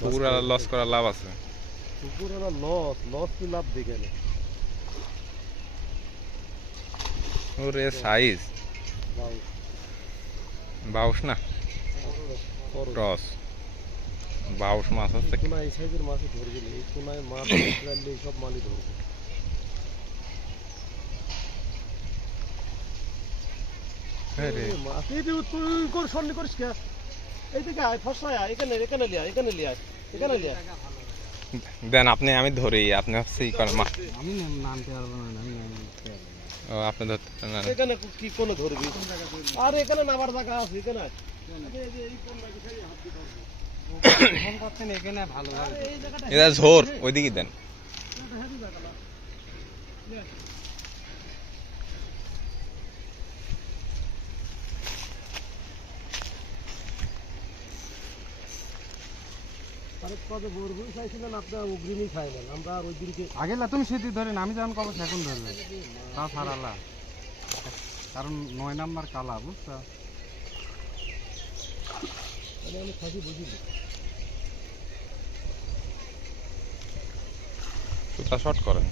পুকুর লস করা লাভ আছে? পুকুর লস কি লাভ দেখে না। ওরে সাইজ বাউস না, ক্রস বাউস মাছ হচ্ছে। কোনা এই সাইজের মাছ ধরবে না, এই কোনায় মাছ ধরলে সব মালই ধরবে। মাছ এই তুই কোন সন্নি করিস কে? এইদিকে আয়, ফসলায় আয়, এখানে এখানে লিয়া, এখানে লিয়া, এখানে লিয়া। দেন আপনি, আমি ধরি, আপনি হচ্ছে ই করেন মাছ। আমি নামতে পারবো না, আমি নামতে পারবো ও আপনি ধরতে পারেন না? এখানে কি কোন ধরবি? আর এখানে নামার জায়গা আছে, এখানে এখানে ভালো এটা ঝোর ওইদিকে দেন। আগে না তুমি সেটি ধরেন, আমি যখন কব এখন ধরলে তা ছাড়ালা, কারণ 9 নাম্বার কালা বুঝছো। আমি খাসি বুঝিনি সুতা শর্ট করেন।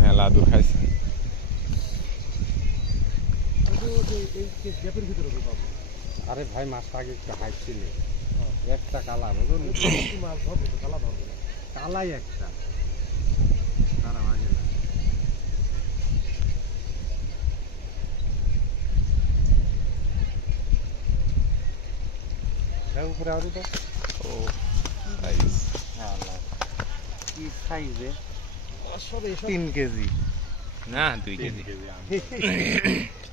মেলা দূর খাইছে। আরে ভাই মাছটা আগে একটু হাইট ছিল, একটা কালা বুঝুন মাছ ধরবে তো, কালা ধরবে না, কালাই একটা তারা আগে না উপরে আরো তো। ও সাইজ কি সাইজে? 3 কেজি না 2 কেজি।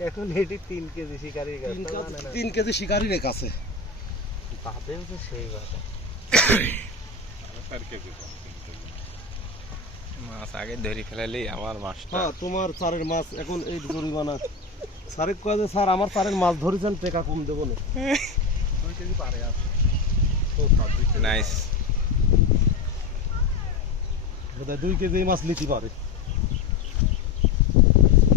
এখন এটি 3 কেজি শিকারি, 3 কেজি শিকারির কাছে তাতে তো সেই কথা। মাছ আগে ধরে ফেলালি আমার মাছটা। হ্যাঁ তোমার চারের মাছ এখন এই জরিমানা। স্যারের কয় যে স্যার আমার চারের মাছ ধরেছেন, টাকা কম দেবো না। 2 কেজি পারে আছে। নাইস। 2 কেজি মাছ নিতে পারে।